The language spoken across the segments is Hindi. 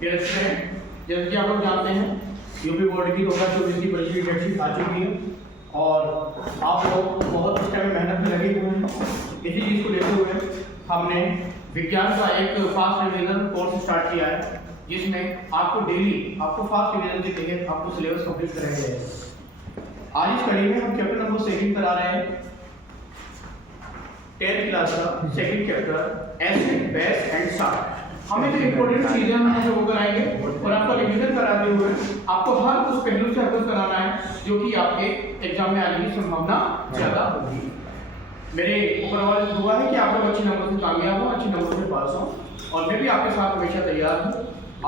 डियर स्टूडेंट, जैसे कि आप लोग जानते हैं यूपी बोर्ड की 2024 की परीक्षा डेट शीट आ चुकी है और आप लोग बहुत उस टाइम में मेहनत में लगे हुए हैं। इसी चीज़ को लेते हुए हमने विज्ञान का एक फास्ट रिवीजन कोर्स स्टार्ट किया है, जिसमें आपको डेली आपको फास्ट रिवीजन के तहत आपको सिलेबस कंप्लीट कराया जाएगा। आज इस कड़ी में हम चैप्टर नंबर 7 करा रहे हैं, 10th क्लास का second chapter acid, base and salt. हमें जो इंपॉर्टेंट चीजें हम वो कराएंगे और आपका रिवीजन कराते हुए आपको हर उस पहलू से अवगत कराना है जो कि आपके एग्जाम में आने की संभावना ज्यादा होगी। मेरे ऊपर वाले दुआ है कि आप लोग अच्छे नंबर से कामयाब हो, अच्छे नंबर से पास हो और मैं भी आपके साथ हमेशा तैयार हूँ।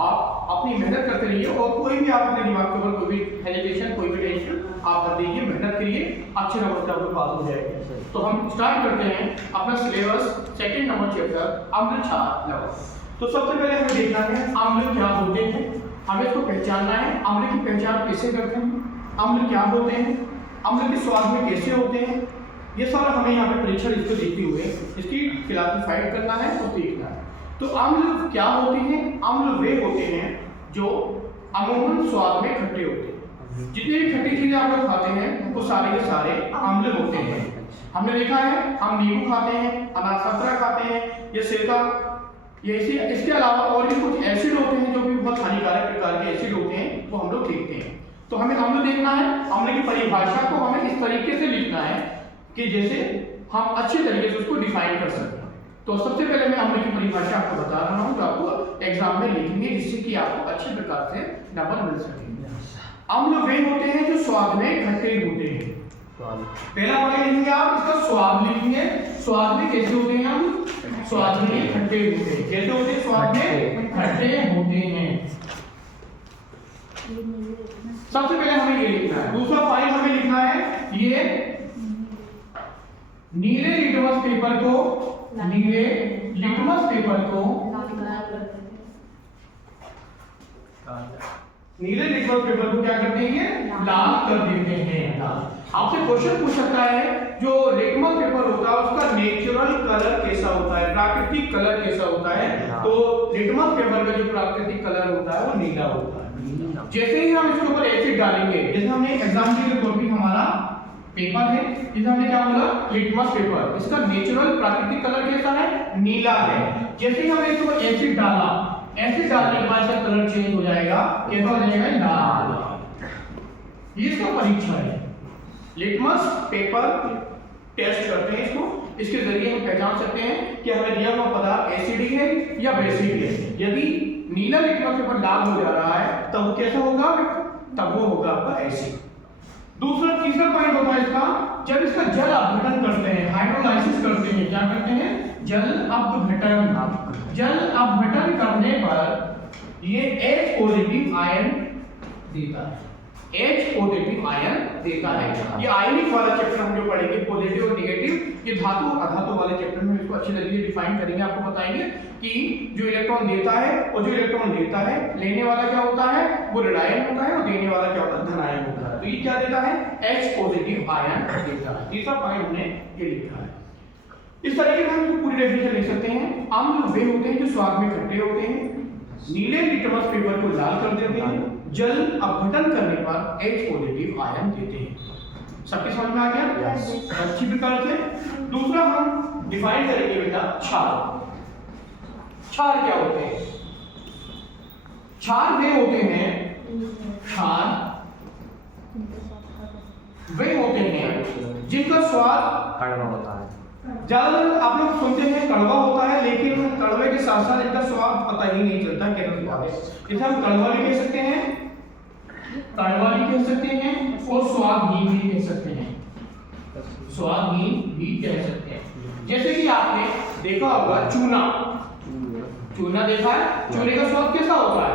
आप अपनी मेहनत करते रहिए और कोई भी आप अपने दिमाग के ऊपर कोई भी हेजिटेशन, कोई भी टेंशन आप कर दीजिए, मेहनत करिए, अच्छे नंबर से आपको पास हो जाएगा। तो हम स्टार्ट करते हैं अपना सिलेबस सेकंड नंबर चैप्टर अम्ल क्षार लवण। तो सबसे पहले हमें देखना है अम्ल क्या होते हैं, हमें इसको पहचानना है। अम्ल की पहचान कैसे करते हैं, अम्ल क्या होते हैं, अम्ल के स्वाद में कैसे होते हैं, ये सारा हमें यहाँ पे परीक्षा इसको देखते हुए इसकी क्लासिफाइड करना है और देखना है। तो अम्ल क्या होते हैं, अम्ल वे होते हैं जो अमूमन स्वाद में खट्टे होते हैं। जितनी भी खट्टी चीजें आप लोग खाते हैं वो सारे के सारे अम्ल होते हैं। हमने देखा है हम नींबू खाते हैं, अनार संतरा खाते हैं, ये सिरका, ये इसके अलावा और भी कुछ एसिड होते हैं जो भी बहुत हानिकारक प्रकार के एसिड होते हैं, वो हम लोग देखते हैं। तो हमें अम्ल देखना है, अम्ल की परिभाषा को हमें इस तरीके से लिखना है कि जैसे हम अच्छे तरीके से उसको डिफाइन कर सकें। तो सबसे पहले मैं अम्ल की परिभाषा आपको बता रहा हूँ जो आपको एग्जाम में लिखेंगे, जिससे कि आपको अच्छे प्रकार से नंबर मिल सकेंगे। अम्ल वे होते हैं जो स्वाद में खट्टे होते हैं। पहला वाला लिखेंगे आप, इसका स्वाद लिखेंगे। स्वाद में कैसे होते हैं हम, स्वाद में खट्टे होते हैं। कैसे होते हैं, स्वाद में खट्टे होते हैं। सबसे पहले हमें ये लिखना है। दूसरा पॉइंट हमें लिखना है, ये नीले लिटमस पेपर को क्या करते हैं, लाल कर देते हैं। आपसे क्वेश्चन पूछ सकता है जो लिटमस पेपर होता है उसका नेचुरल कलर कैसा होता है, प्राकृतिक कलर कैसा होता है। तो लिटमस पेपर का जो प्राकृतिक कलर होता है वो नीला होता है। जैसे ही हम इसके ऊपर एसिड डालेंगे, जैसे हमने एग्जाम के लिए टॉपिक हमारा पेपर है, जिसे हमने क्या बोला, लिटमस पेपर, इसका नेचुरल प्राकृतिक कलर कैसा है, नीला है। जैसे ही हमने इसके ऊपर एसिड डाला, एसिड डालने के बाद इसका कलर चेंज हो जाएगा, कैसा हो जाएगा, लाल। ये इसका परीक्षा है, लिटमस पेपर टेस्ट करते हैं इसको। इसके जरिए हम पहचान सकते हैं कि हमें दिया हुआ पदार्थ एसिडिक है या बेसिक है। यदि नीला लिटमस पेपर लाल हो जा रहा है तब वो कैसा होगा, तब वो होगा आपका एसिड। तीसरा पॉइंट होता है इसका, जब इसका जल अपघटन करते हैं, हाइड्रोलाइसिस करते हैं, क्या करते हैं, जल अपघटन करने पर ये H पॉजिटिव आयन देता है। H पॉजिटिव आयन देता है। ये आयनिक वाला चैप्टर हम जो पढ़ेंगे, पॉजिटिव और नेगेटिव, ये धातु अधातु वाले चैप्टर में इसको अच्छे तरीके से डिफाइन करेंगे। आपको बताएंगे कि जो इलेक्ट्रॉन देता है और जो इलेक्ट्रॉन लेता है, लेने वाला क्या होता है, वो ऋणायन होता है और देने वाला क्या होता है, धनायन होता है। तो ये क्या देता है, H पॉजिटिव आयन देता है। तीसरा पॉइंट हमने ये लिखा है। इस तरीके से हम इसको पूरी डेफिनेशन लिख सकते हैं। अम्ल वे होते हैं जो स्वाद में खट्टे होते हैं, नीले लिटमस पेपर को लाल कर देते हैं, जल अपघटन करने पर H पॉजिटिव आयन देते हैं। सबके समझ में आ गया, अच्छी प्रकार से। दूसरा हम डिफाइन करेंगे बेटा क्षार। क्षार क्या होते हैं, क्षार वे होते हैं, क्षार वे होते हैं जिनका स्वाद कड़वा होता है। ज्यादातर आप लोग सुनते हैं कड़वा होता है, लेकिन कड़वे के साथ साथ इनका स्वाद पता ही नहीं चलता कैसा स्वाद है। इसे हम कड़वा भी कह सकते हैं, कड़वा भी कह सकते हैं और स्वादहीन भी कह सकते हैं, स्वादहीन भी कह सकते हैं। जैसे कि आपने देखा होगा चूना, चूना देखा है, चूने का स्वाद कैसा होता है,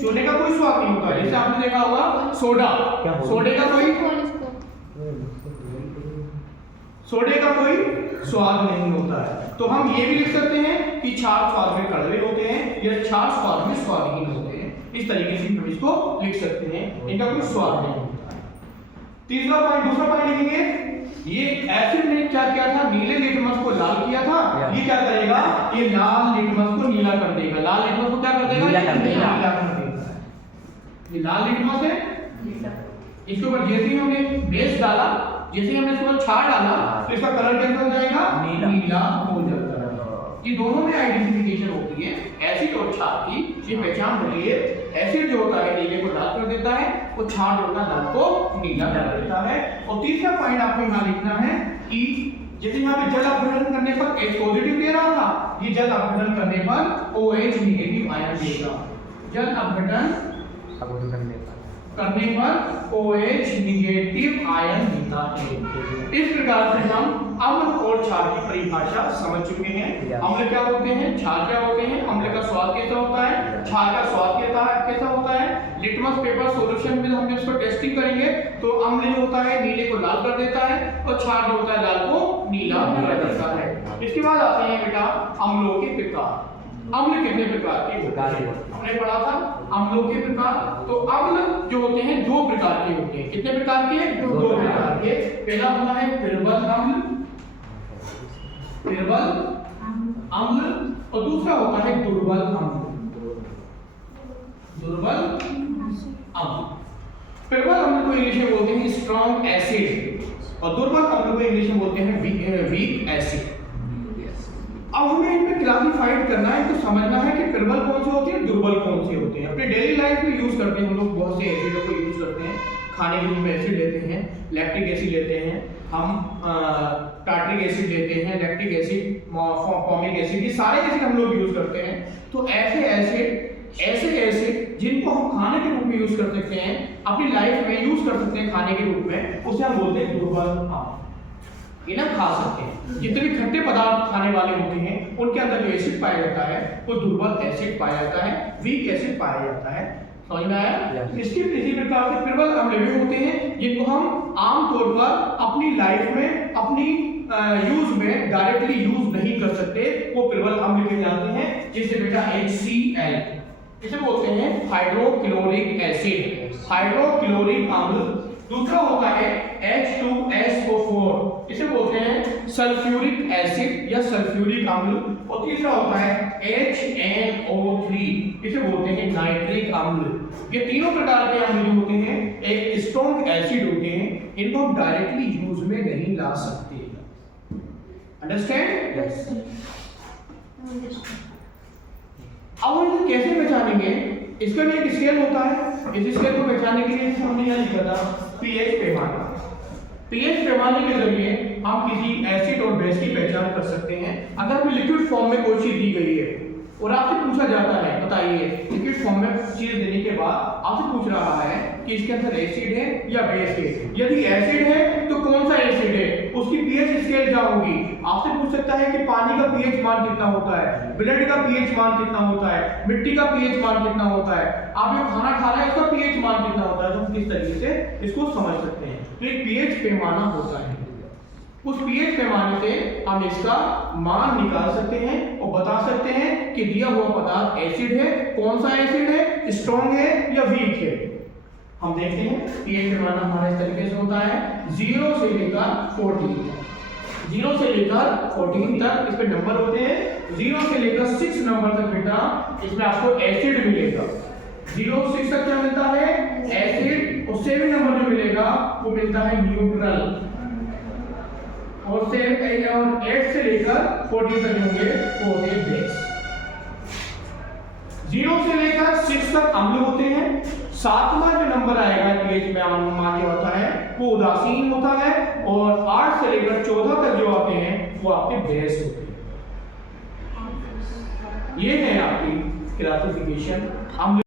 चूने का कोई स्वाद नहीं होता है। जैसे आपने देखा होगा सोडा, सोडे का कोई स्वाद नहीं होता है। तो हम ये भी लिख सकते हैं कि क्षार स्वाद में कड़वे होते हैं या क्षार स्वाद में स्वादहीन होते हैं। इस तरीके से हम इसको लिख सकते हैं, इनका कोई स्वाद नहीं होता है। तीसरा पॉइंट, दूसरा पॉइंट लिखेंगे, ये एसिड ने क्या किया था, नीले लिटमस को लाल किया था, ये क्या करेगा, ये लाल लिटमस को नीला कर देगा। लाल लिटमस को क्या कर देगा, नीला कर देगा। ये लाल लिटमस है, इसके ऊपर जैसे ही हमने बेस डाला, जैसे ही हमने इसके ऊपर छार डाला, तो इसका कलर कैसा हो जाएगा, नीला हो जाता है। ये दोनों में आइडेंटिफिकेशन होती है, एसिड और क्षार की ये पहचान होती है। एसिड जो होता है नीले को लाल कर देता है, और क्षार जो होता है लाल को नीला कर देता है। और तीसरा पॉइंट आपको यहाँ लिखना है कि जैसे यहाँ पे जल अपघटन करने पर H पॉजिटिव दे रहा था, ये जल अपघटन करने पर OH नेगेटिव आयन देगा। जल अपघटन करने पर OH नेगेटिव आयन देता है। इस प्रकार से हम अम्ल और क्षार की परिभाषा समझ चुके हैं। अम्ल क्या होते हैं, क्षार क्या होते हैं, अम्ल का स्वाद कैसा होता है, क्षार का स्वाद कैसा होता है। लिटमस पेपर सॉल्यूशन में हम जब इसको टेस्टिंग करेंगे तो अम्ल जो होता है नीले को लाल कर देता है, और क्षार जो होता है लाल को नीला कर देता है। इसके बाद आते हैं बेटा अम्लों के प्रकार। अम्ल कितने प्रकार के होते हैं, हमने पढ़ा था अम्लों के प्रकार। तो अम्ल जो होते हैं दो प्रकार के होते हैं। कितने प्रकार के, दो प्रकार के। पहला होता है प्रबल अम्ल, प्रबल अम्ल, और दूसरा होता है दुर्बल अम्ल, दुर्बल अम्ल। प्रबल अम्ल को इंग्लिश में बोलते हैं स्ट्रॉन्ग एसिड, और दुर्बल अम्ल को इंग्लिश में बोलते हैं वीक एसिड। अब हमें इनमें क्लासिफाइड करना है, तो समझना है कि प्रबल कौन से होते हैं, दुर्बल कौन से होते हैं। अपने डेली लाइफ में यूज करते हैं हम लोग, बहुत से एसिडों को यूज करते हैं। खाने के रूप में एसिड लेते हैं, लैक्टिक एसिड लेते हैं, हम टार्ट्रिक एसिड लेते हैं, लैक्टिक एसिड, फॉर्मिक एसिड, ये सारे एसिड हम लोग यूज करते हैं। तो ऐसे एसिड जिनको हम खाने के रूप में यूज कर सकते हैं, अपनी लाइफ में यूज कर सकते हैं खाने के रूप में, उसे हम बोलते हैं दुर्बल अम्ल। इन्हें खा सकते हैं। जितने भी खट्टे पदार्थ खाने वाले होते हैं उनके अंदर जो एसिड पाया जाता है वो दुर्बल एसिड पाया जाता है, वीक एसिड पाया जाता है। समझ में आया? इसके इसी प्रकार के प्रबल अम्ल भी होते हैं जिनको हम आमतौर पर अपनी लाइफ में, अपनी यूज में डायरेक्टली यूज नहीं कर सकते, वो प्रबल अम्ल कहलाते हैं। जैसे बेटा HCl, इसे बोलते हैं हाइड्रोक्लोरिक एसिड, हाइड्रोक्लोरिक अम्ल। दूसरा होता है H2SO4, इसे बोलते हैं सल्फ्यूरिक एसिड या सल्फ्यूरिक अम्ल। और तीसरा होता है HNO3, इसे बोलते हैं नाइट्रिक अम्ल। ये तीनों प्रकार के अम्ल जो होते हैं एक स्ट्रॉन्ग एसिड होते हैं, इनको हम डायरेक्टली यूज में नहीं ला सकते। अंडरस्टैंड? यस। अब हम इसे कैसे पहचानेंगे, इसका भी एक स्केल होता है। इस स्केल को पहचानने के लिए हमने यहाँ लिखा था pH पैमाना। pH पैमाने के जरिए हम किसी एसिड और बेस की पहचान कर सकते हैं। अगर कोई लिक्विड फॉर्म में कोई चीज दी गई है और आपसे पूछा जाता है, बताइए, लिक्विड फॉर्म में चीज देने के बाद आपसे पूछ रहा है कि इसके अंदर एसिड है या बेस है। यदि एसिड है तो कौन सा एसिड है, उसकी pH स्केल क्या होगी। आपसे पूछ सकता है कि पानी का pH मान कितना होता है, ब्लड का pH मान कितना होता है, मिट्टी का pH मान कितना होता है, आप जो खाना खा रहे हैं उसका pH मान कितना होता है। तो हम किस तरीके से इसको समझ सकते हैं। तो एक pH पैमाना होता है, उस pH पैमाने से हम इसका मान निकाल सकते हैं और बता सकते हैं कि दिया हुआ पदार्थ एसिड है, कौन सा एसिड है, स्ट्रॉन्ग है या वीक है। हम देखते हैं pH पैमाना हमारा इस तरीके से होता है 0 से लेकर 14, 0 से लेकर 14 तक इस पे नंबर होते हैं। 0 से लेकर 6 नंबर तक बेटा इसमें आपको एसिड मिलेगा। 0 से 6 तक क्या मिलता है, एसिड, और 7 नंबर जो मिलेगा वो मिलता है न्यूट्रल, और 8 से लेकर 14 तक होंगे वो होते हैं बेस। 0 से लेकर 6 तक अम्ल होते हैं। 7वां जो नंबर आएगा pH में मान जो होता है वो उदासीन होता है, और 8 से लेकर 14 तक जो आते हैं वो आपके बेस होते हैं। ये है आपकी क्लासिफिकेशन अम्ल